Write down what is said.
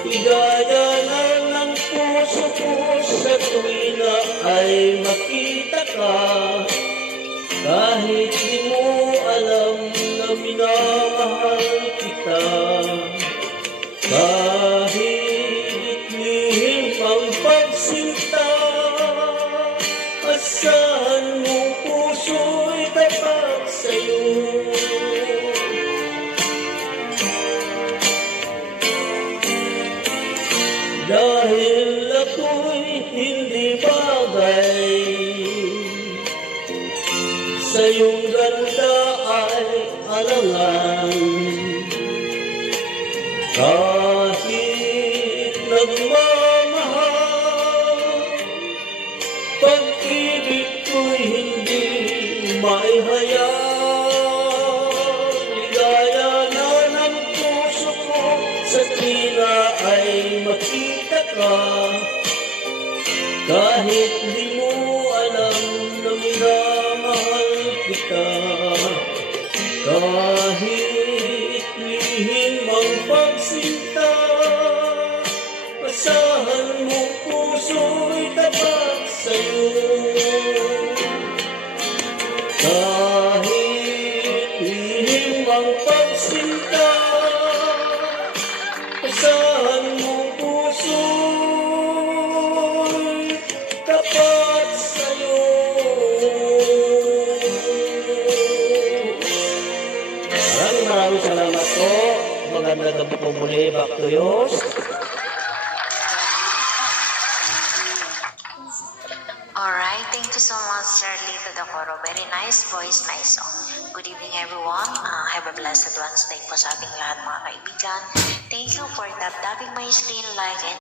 Ligaya na ng puso ko sa tuwi na ay makita ka. Kahit di mo alam na minamahal kita. Kahit lihim ang pagsinta, asahan mong puso'y tapat sa'yo. Dahil ako'y hindi bagay, sa iyong ganda ay alangan. Kahit nagmamahal, pag-ibig ko'y hindi maihayag. Ligaya na ng puso ko sa tila ay makita ka. Kahit di mo alam na minamahal kita. Kahit lihim ang pagsinta, asahan mong puso'y tapat sa'yo. Kahit lihim ang pagsinta, asahan mong puso'y tapat sa'yo. Maraming salamat po. Magandang gabi po muli. Back to yours. Alright, thank you so much, Sir Lito Decoro. Very nice voice, nice song. Good evening, everyone. Have a blessed Wednesday po sa ating lahat, mga kaibigan. Thank you for tapping my screen, like, and